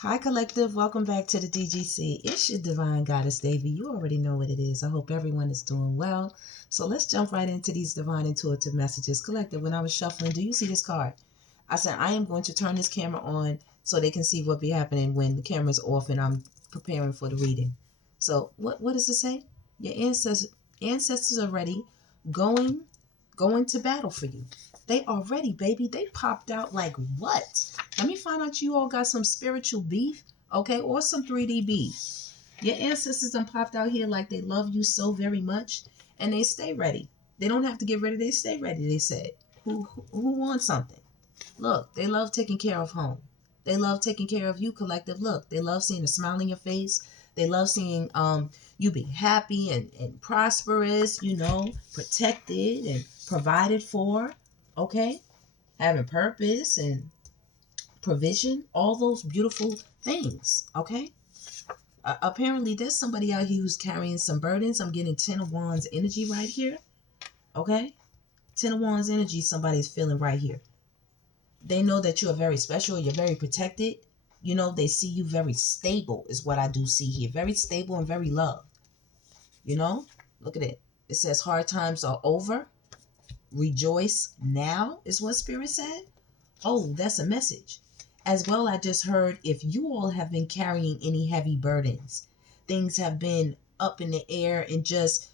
Hi, Collective. Welcome back to the DGC. It's your Divine Goddess, Davy. You already know what it is. I hope everyone is doing well. So let's jump right into these divine intuitive messages. Collective, when I was shuffling, do you see this card? I said, I am going to turn this camera on so they can see what be happening when the camera's off and I'm preparing for the reading. So what does it say? Your ancestors are ready, going to battle for you. They are ready, baby. They popped out like what? Let me find out you all got some spiritual beef, okay, or some 3D beef. Your ancestors done popped out here like they love you so very much, and they stay ready. They don't have to get ready. They stay ready, they said. Who wants something? Look, they love taking care of home. They love taking care of you, Collective. Look, they love seeing a smile on your face. They love seeing you be happy and prosperous, protected and provided for, okay? Having purpose and provision, all those beautiful things, okay? Apparently, there's somebody out here who's carrying some burdens. I'm getting 10 of Wands energy right here, okay? 10 of Wands energy somebody's feeling right here. They know that you are very special. You're very protected. They see you very stable is what I do see here. Very stable and very loved. Look at it. It says hard times are over. Rejoice now is what Spirit said. Oh, that's a message. As well, I just heard if you all have been carrying any heavy burdens, things have been up in the air and just,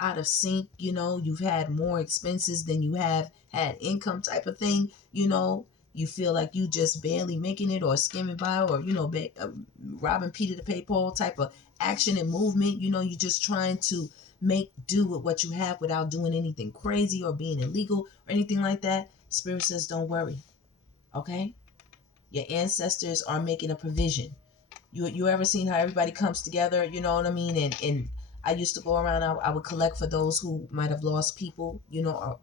out of sync, you've had more expenses than you have had income type of thing, you feel like you just barely making it or skimming by or, robbing Peter to pay Paul type of action and movement, you're just trying to make do with what you have without doing anything crazy or being illegal or anything like that. Spirit says, don't worry. Okay? Your ancestors are making a provision. You ever seen how everybody comes together, you know what I mean? And I used to go around, I would collect for those who might have lost people,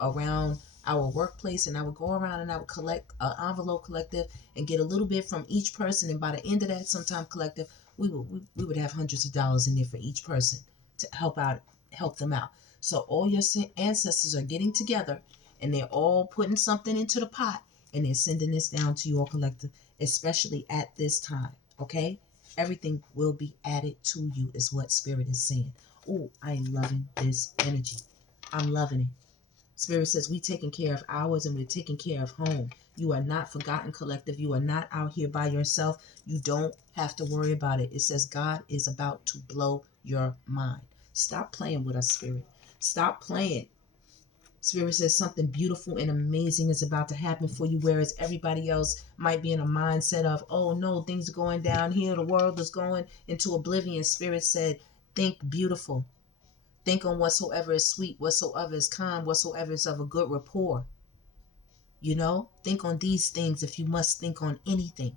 around our workplace, and I would go around and I would collect an envelope, Collective, and get a little bit from each person, and by the end of that sometime, Collective, we would have hundreds of dollars in there for each person to help them out. So all your ancestors are getting together and they're all putting something into the pot and they're sending this down to you all, Collective, especially at this time, okay? Everything will be added to you is what Spirit is saying. Oh, I'm loving this energy. I'm loving it. Spirit says we taking care of ours and we're taking care of home. You are not forgotten, Collective. You are not out here by yourself. You don't have to worry about it. It says God is about to blow your mind. Stop playing with us, Spirit. Stop playing. Spirit says something beautiful and amazing is about to happen for you, whereas everybody else might be in a mindset of, oh no, things are going down here, the world is going into oblivion. Spirit said, think beautiful. Think on whatsoever is sweet, whatsoever is kind, whatsoever is of a good rapport. Think on these things if you must think on anything.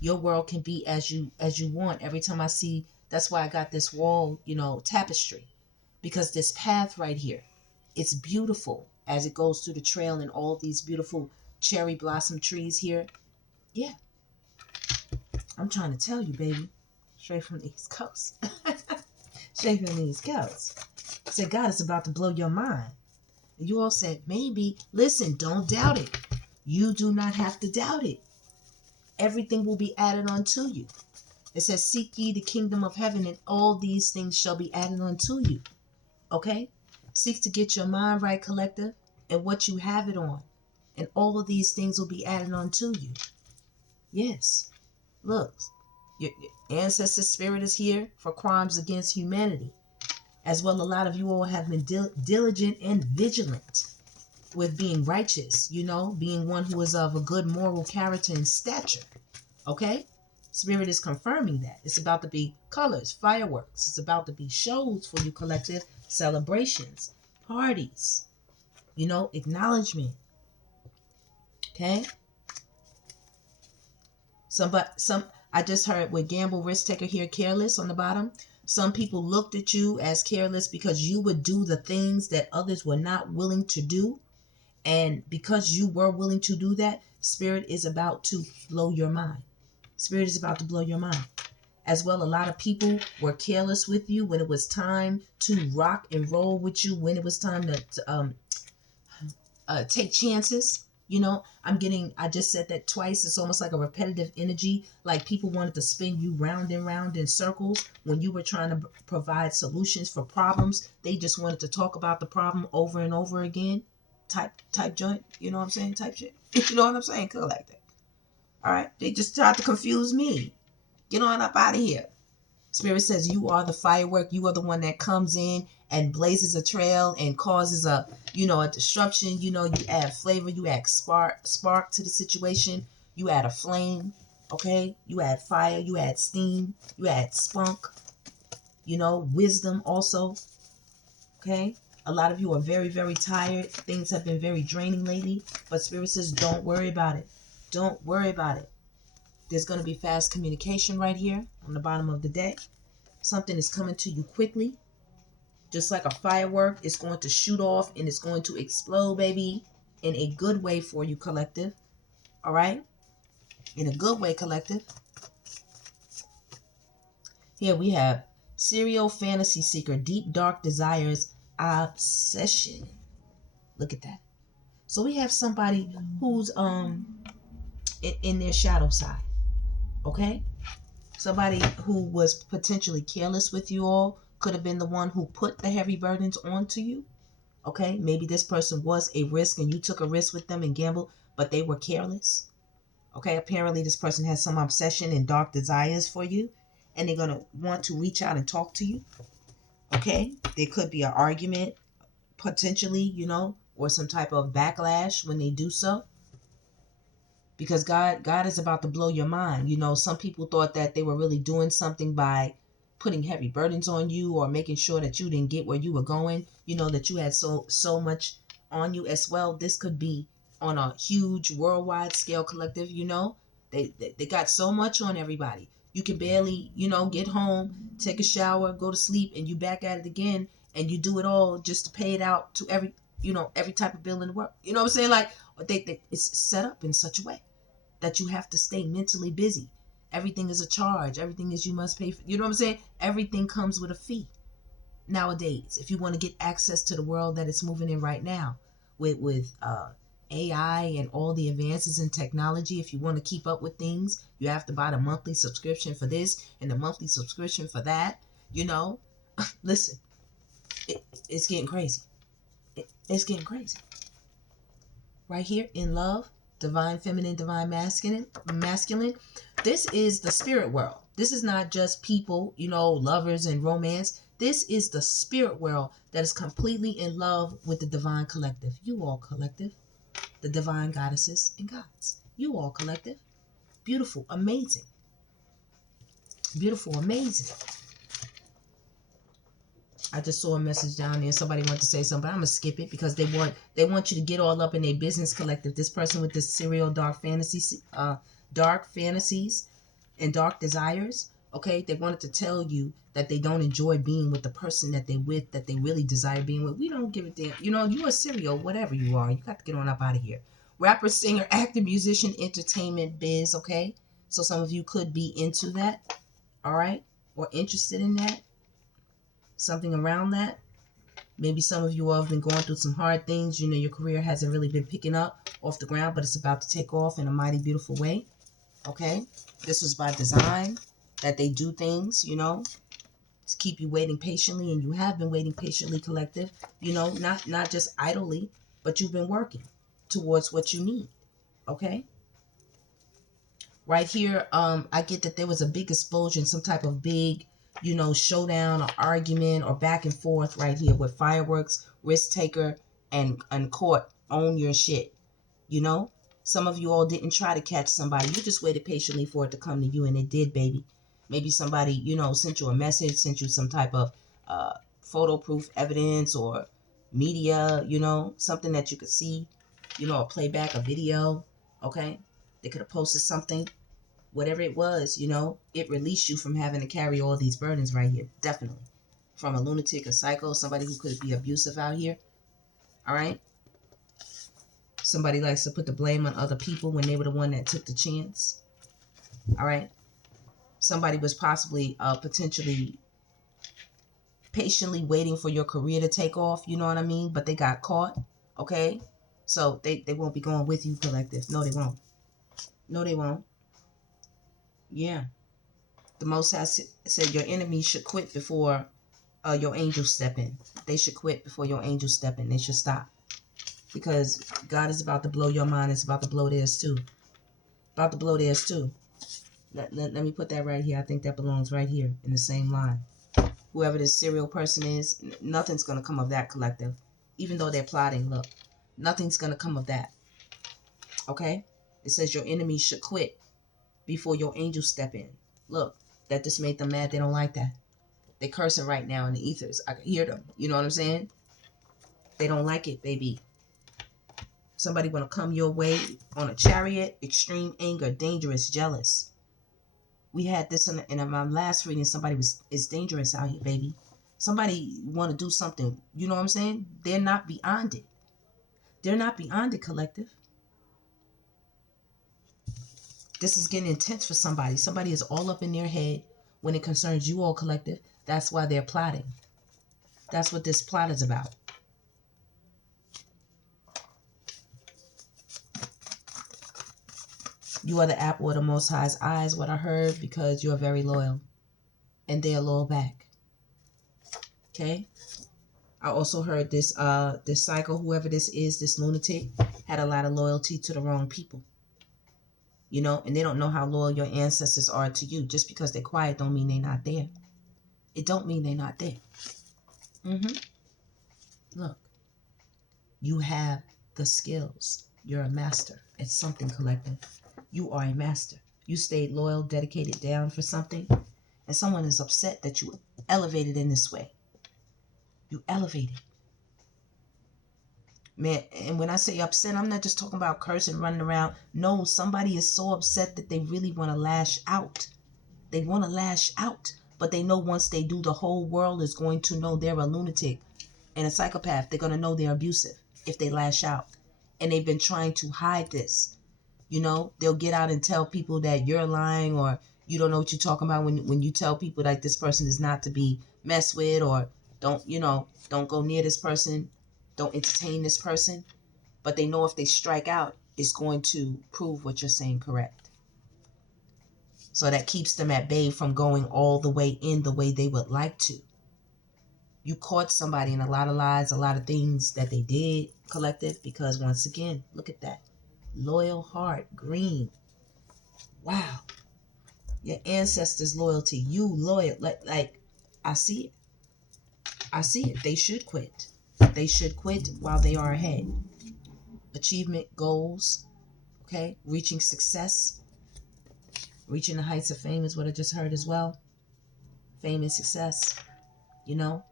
Your world can be as you want. Every time I see, that's why I got this wall, tapestry. Because this path right here, it's beautiful as it goes through the trail and all these beautiful cherry blossom trees here. Yeah, I'm trying to tell you, baby. Straight from the East Coast. Straight from the East Coast. Said God is about to blow your mind. And you all said, maybe. Listen, don't doubt it. You do not have to doubt it. Everything will be added unto you. It says, seek ye the kingdom of heaven, and all these things shall be added unto you. Okay? Seek to get your mind right, Collective, and what you have it on. And all of these things will be added unto you. Yes. Look, your ancestor spirit is here for crimes against humanity. As well, a lot of you all have been diligent and vigilant with being righteous, being one who is of a good moral character and stature. Okay? Spirit is confirming that. It's about to be colors, fireworks. It's about to be shows for you, Collective, celebrations, parties, acknowledgement. Okay? I just heard with gamble, risk taker here, careless on the bottom. Some people looked at you as careless because you would do the things that others were not willing to do. And because you were willing to do that, Spirit is about to blow your mind. Spirit is about to blow your mind. As well, a lot of people were careless with you when it was time to rock and roll with you, when it was time to take chances. You know, I just said that twice. It's almost like a repetitive energy. Like people wanted to spin you round and round in circles when you were trying to provide solutions for problems. They just wanted to talk about the problem over and over again. Type joint. You know what I'm saying? Type shit. You know what I'm saying? Cool like that. All right. They just tried to confuse me. Get on up out of here. Spirit says you are the firework. You are the one that comes in and blazes a trail and causes a disruption. You add flavor, you add spark to the situation. You add a flame, okay? You add fire, you add steam, you add spunk, wisdom also, okay? A lot of you are very, very tired. Things have been very draining lately, but Spirit says don't worry about it. Don't worry about it. There's going to be fast communication right here on the bottom of the deck. Something is coming to you quickly. Just like a firework, it's going to shoot off and it's going to explode, baby, in a good way for you, collective. All right? In a good way, collective. Here we have serial fantasy seeker, deep dark desires, obsession. Look at that. So we have somebody who's in their shadow side. Okay? Somebody who was potentially careless with you all could have been the one who put the heavy burdens onto you. Okay, maybe this person was a risk and you took a risk with them and gambled, but they were careless. Okay, apparently this person has some obsession and dark desires for you, and they're going to want to reach out and talk to you. Okay, there could be an argument, potentially, or some type of backlash when they do so. Because God is about to blow your mind. Some people thought that they were really doing something by putting heavy burdens on you or making sure that you didn't get where you were going, that you had so much on you as well. This could be on a huge worldwide scale, collective. They got so much on everybody. You can barely, get home, take a shower, go to sleep, and you back at it again, and you do it all just to pay it out to every type of bill in the world. You know what I'm saying? Like, it's set up in such a way that you have to stay mentally busy. Everything is a charge. Everything is you must pay for. You know what I'm saying? Everything comes with a fee nowadays. If you want to get access to the world that it's moving in right now with AI and all the advances in technology, if you want to keep up with things, you have to buy the monthly subscription for this and the monthly subscription for that. Listen, it's getting crazy. It's getting crazy. Right here in love, divine feminine, divine masculine. This is the spirit world. This is not just people, lovers and romance. This is the spirit world that is completely in love with the divine collective. You all collective. The divine goddesses and gods. You all collective. Beautiful, amazing. Beautiful, amazing. I just saw a message down there. Somebody wanted to say something, but I'm gonna skip it because they want you to get all up in their business, collective. This person with this serial dark fantasies and dark desires. Okay, they wanted to tell you that they don't enjoy being with the person that they're with, that they really desire being with. We don't give a damn. You're a serial, whatever you are. You got to get on up out of here. Rapper, singer, actor, musician, entertainment biz. Okay, so some of you could be into that. All right, or interested in that. Something around that. Maybe some of you all have been going through some hard things. Your career hasn't really been picking up off the ground, but it's about to take off in a mighty beautiful way. Okay? This was by design, that they do things, to keep you waiting patiently, and you have been waiting patiently, collective. Not just idly, but you've been working towards what you need. Okay? Right here, I get that there was a big explosion, some type of big showdown or argument or back and forth right here with fireworks, risk taker, and court. Own your shit. Some of you all didn't try to catch somebody. You just waited patiently for it to come to you, and it did, baby. Maybe somebody, sent you a message, sent you some type of photo proof evidence or media, something that you could see, a playback, a video. Okay? They could have posted something. Whatever it was, it released you from having to carry all these burdens right here. Definitely. From a lunatic, a psycho, somebody who could be abusive out here. All right? Somebody likes to put the blame on other people when they were the one that took the chance. All right? Somebody was possibly, potentially, patiently waiting for your career to take off. You know what I mean? But they got caught. Okay? So they won't be going with you, collective. No, they won't. No, they won't. Yeah. The Most High said your enemies should quit before your angels step in. They should quit before your angels step in. They should stop. Because God is about to blow your mind. It's about to blow theirs too. About to blow theirs too. Let me put that right here. I think that belongs right here in the same line. Whoever this serial person is, nothing's going to come of that, collective. Even though they're plotting, look. Nothing's going to come of that. Okay? It says your enemies should quit before your angels step in. Look, that just made them mad. They don't like that. They cursing right now in the ethers. I can hear them. You know what I'm saying? They don't like it, baby. Somebody want to come your way on a chariot. Extreme anger, dangerous, jealous. We had this in my last reading. Somebody is dangerous out here, baby. Somebody want to do something. You know what I'm saying? They're not beyond it. They're not beyond it, collective. This is getting intense for somebody. Somebody is all up in their head when it concerns you all, collective. That's why they're plotting. That's what this plot is about. You are the apple of the Most High's eyes, what I heard, because you are very loyal. And they are loyal back. Okay? I also heard this cycle, whoever this is, this lunatic, had a lot of loyalty to the wrong people. You know, and they don't know how loyal your ancestors are to you. Just because they're quiet don't mean they're not there. It don't mean they're not there. Look, you have the skills. You're a master at something, collective. You are a master. You stayed loyal, dedicated down for something, and someone is upset that you elevated in this way. You elevated. Man, and when I say upset, I'm not just talking about cursing, running around. No, somebody is so upset that they really want to lash out. They want to lash out. But they know once they do, the whole world is going to know they're a lunatic and a psychopath. They're going to know they're abusive if they lash out. And they've been trying to hide this. You know, they'll get out and tell people that you're lying or you don't know what you're talking about when you tell people like this person is not to be messed with or don't go near this person. Don't entertain this person. But they know if they strike out, it's going to prove what you're saying correct. So that keeps them at bay from going all the way in the way they would like to. You caught somebody in a lot of lies, a lot of things that they did, collective, because once again, look at that. Loyal heart, green. Wow. Your ancestors' loyalty, you loyal. Like I see it. I see it. They should quit. They should quit while they are ahead. Achievement, goals, okay? Reaching success. Reaching the heights of fame is what I just heard as well. Fame and success, you know?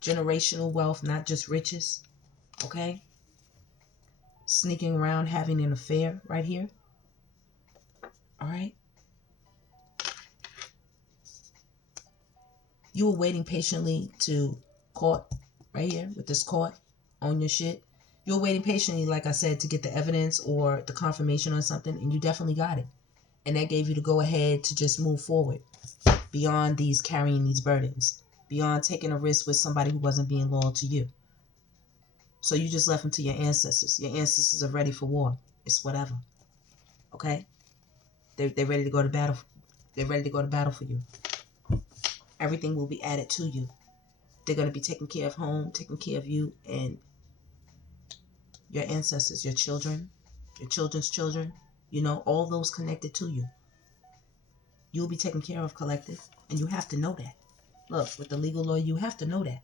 Generational wealth, not just riches, okay? Sneaking around, having an affair right here. All right? You were waiting patiently to court right here with this court on your shit. You were waiting patiently, like I said, to get the evidence or the confirmation on something, and you definitely got it. And that gave you the go ahead to just move forward beyond these carrying these burdens, beyond taking a risk with somebody who wasn't being loyal to you. So you just left them to your ancestors. Your ancestors are ready for war. It's whatever. Okay? They're ready to go to battle. They're ready to go to battle for you. Everything will be added to you. They're going to be taking care of home, taking care of you and your ancestors, your children, your children's children, you know, all those connected to you. You'll be taken care of, collective, and you have to know that. Look, with the legal lawyer, you have to know that.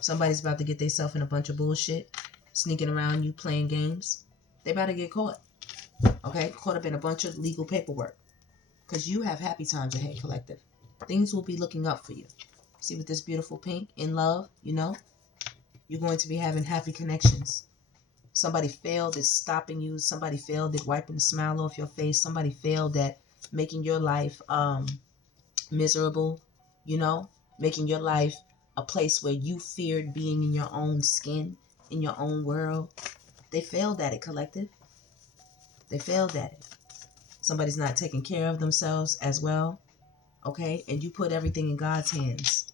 Somebody's about to get themselves in a bunch of bullshit, sneaking around you, playing games. They about to get caught, okay? Caught up in a bunch of legal paperwork. Because you have happy times ahead, collective. Things will be looking up for you. See with this beautiful pink, in love, you know? You're going to be having happy connections. Somebody failed at stopping you. Somebody failed at wiping the smile off your face. Somebody failed at making your life miserable, you know? Making your life a place where you feared being in your own skin, in your own world. They failed at it, collective. They failed at it. Somebody's not taking care of themselves as well, okay? And you put everything in God's hands.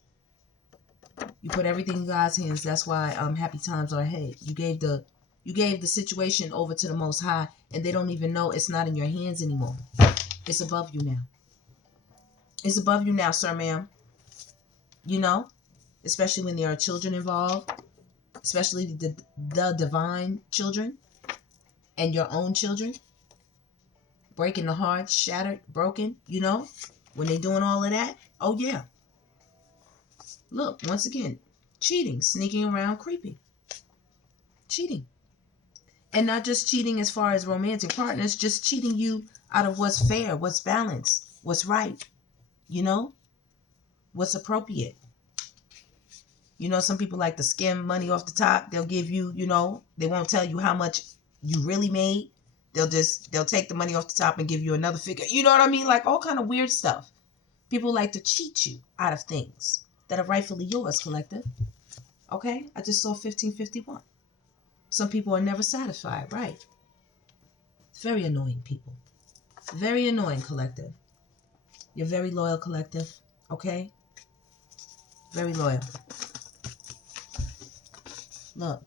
You put everything in God's hands. That's why happy times are ahead. You gave the You gave the situation over to the Most High, and they don't even know it's not in your hands anymore. It's above you now. It's above you now, sir, ma'am. You know, especially when there are children involved, especially the divine children and your own children. Breaking the heart, shattered, broken, you know, when they doing all of that. Oh, yeah. Look, once again, cheating, sneaking around, creeping. Cheating. And not just cheating as far as romantic partners, just cheating you out of what's fair, what's balanced, what's right, you know, what's appropriate. You know, some people like to skim money off the top. They'll give you, you know, they won't tell you how much you really made. They'll take the money off the top and give you another figure. You know what I mean? Like all kind of weird stuff. People like to cheat you out of things that are rightfully yours, collective. Okay? I just saw 1551. Some people are never satisfied, right? It's very annoying, people. Very annoying, collective. You're very loyal, collective. Okay? Very loyal. Look,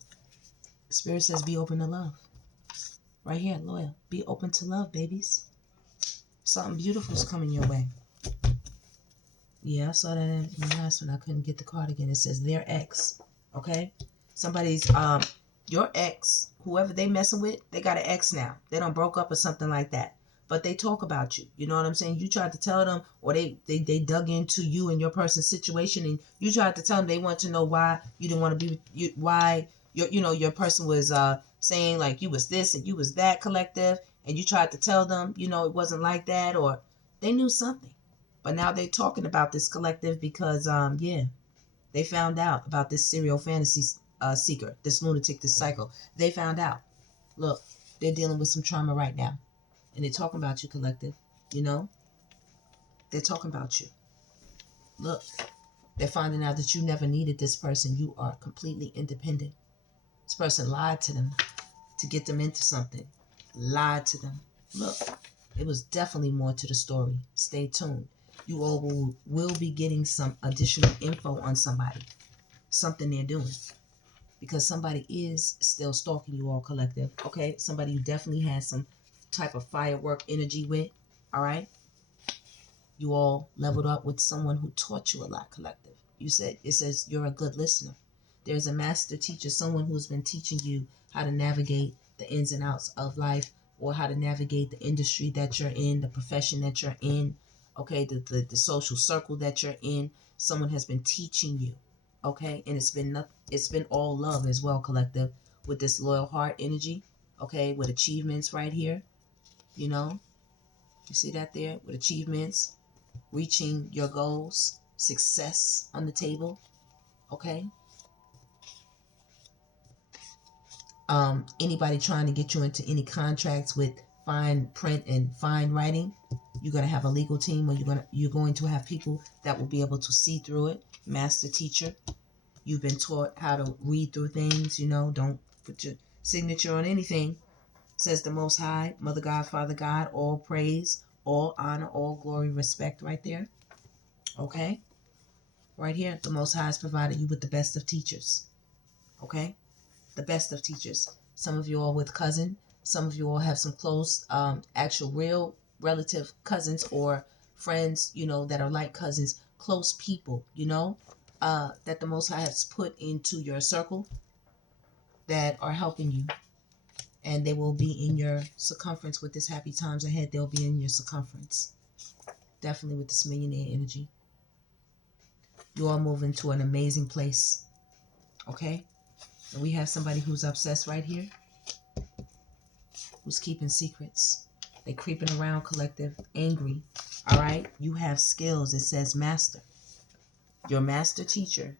Spirit says be open to love. Right here, loyal. Be open to love, babies. Something beautiful is coming your way. Yeah, I saw that in the last one. I couldn't get the card again. It says their ex. Okay? Somebody's, your ex, whoever they messing with, they got an ex now. They done broke up or something like that. But they talk about you. You know what I'm saying? You tried to tell them, or they dug into you and your person's situation, and you tried to tell them they want to know why you didn't want to be with you, why your person was saying like you was this and you was that, collective, and you tried to tell them, it wasn't like that, or they knew something. But now they're talking about this, collective, because they found out about this serial fantasy seeker, this lunatic, this psycho. They found out. Look, they're dealing with some trauma right now. And they're talking about you, collective. They're talking about you. Look, they're finding out that you never needed this person. You are completely independent. This person lied to them to get them into something. Lied to them. Look, it was definitely more to the story. Stay tuned. You all will be getting some additional info on somebody. Something they're doing. Because somebody is still stalking you all, collective. Okay? Somebody you definitely has some type of firework energy with. Alright? You all leveled up with someone who taught you a lot, collective. It says you're a good listener. There's a master teacher, someone who's been teaching you how to navigate the ins and outs of life, or how to navigate the industry that you're in, the profession that you're in, okay, the social circle that you're in. Someone has been teaching you, okay, and it's been all love as well, collective, with this loyal heart energy, okay, with achievements right here, you see that there, with achievements, reaching your goals, success on the table, okay. Anybody trying to get you into any contracts with fine print and fine writing, you're going to have a legal team, or you're going to have people that will be able to see through it. Master teacher. You've been taught how to read through things, don't put your signature on anything. Says the Most High, Mother God, Father God, all praise, all honor, all glory, respect right there. Okay? Right here, the Most High has provided you with the best of teachers. Okay? The best of teachers. Some of you all with cousin. Some of you all have some close, actual real relative cousins or friends, that are like cousins, close people, that the Most High has put into your circle that are helping you. And they will be in your circumference with this happy times ahead. They'll be in your circumference. Definitely with this millionaire energy. You all move into an amazing place. Okay? And we have somebody who's obsessed right here, who's keeping secrets. They creeping around, collective, angry. All right? You have skills. It says master. Your master teacher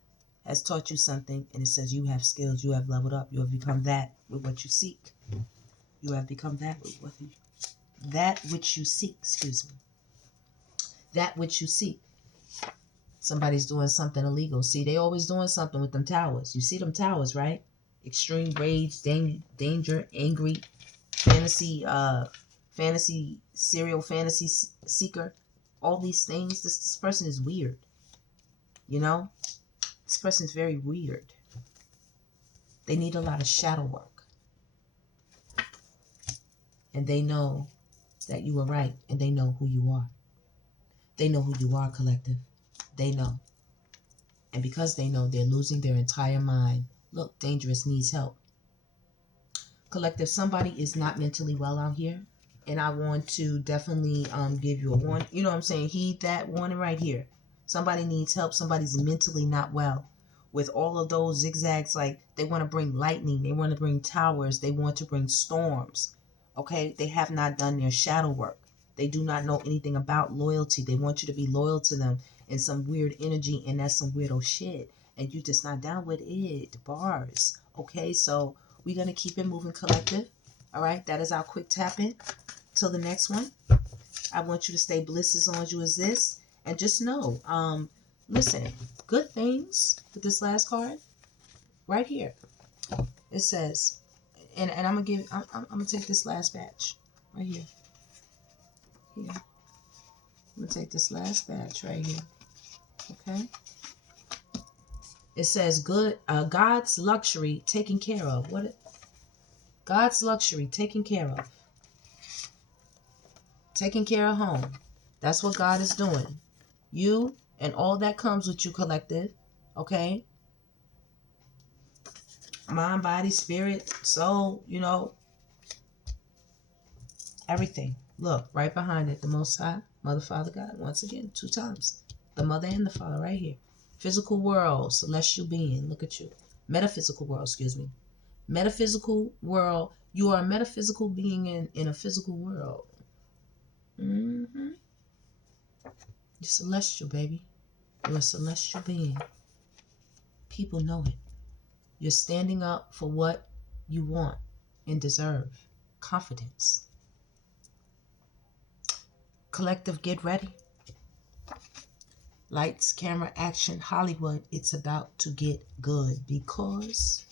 has taught you something, and it says you have skills. You have leveled up. You have become that with what you seek. You have become that with that which you seek. Excuse me. That which you seek. Somebody's doing something illegal. See, they always doing something with them towers. You see them towers, right? Extreme rage, danger, angry, fantasy, serial fantasy seeker. All these things. This person is weird. This person is very weird. They need a lot of shadow work. And they know that you were right, and they know who you are. They know who you are, collective. They know. And because they know, they're losing their entire mind. Look, dangerous, needs help. Collective, somebody is not mentally well out here. And I want to definitely give you a warning. You know what I'm saying? Heed that warning right here. Somebody needs help. Somebody's mentally not well. With all of those zigzags, like they want to bring lightning. They want to bring towers. They want to bring storms. Okay? They have not done their shadow work. They do not know anything about loyalty. They want you to be loyal to them in some weird energy, and that's some weirdo shit. And you just not down with it. Bars. Okay? So we're going to keep it moving, collective. All right? That is our quick tap-in. Till the next one, I want you to stay bliss as long as you exist. And just know, listen, good things with this last card right here. It says, and I'm gonna take this last batch right here. Here. I'm gonna take this last batch right here. Okay. It says good God's luxury taken care of. God's luxury taken care of. Taking care of home. That's what God is doing. You and all that comes with you, collective. Okay? Mind, body, spirit, soul, you know. Everything. Look, right behind it. The Most High, Mother, Father, God. Once again, 2 times. The Mother and the Father right here. Physical world, celestial being. Look at you. Metaphysical world, excuse me. Metaphysical world. You are a metaphysical being in a physical world. Mm-hmm. You're celestial, baby. You're a celestial being. People know it. You're standing up for what you want and deserve. Confidence. Collective, get ready. Lights, camera, action, Hollywood. It's about to get good because,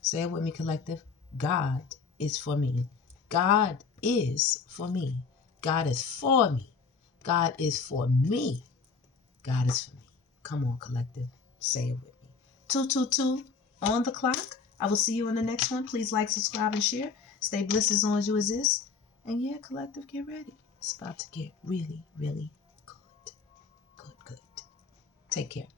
say it with me, collective, God is for me. God is for me. God is for me. God is for me. God is for me. Come on, collective. Say it with me. 222 on the clock. I will see you in the next one. Please like, subscribe, and share. Stay blessed as long as you exist. And yeah, collective, get ready. It's about to get really, really good. Good, good. Take care.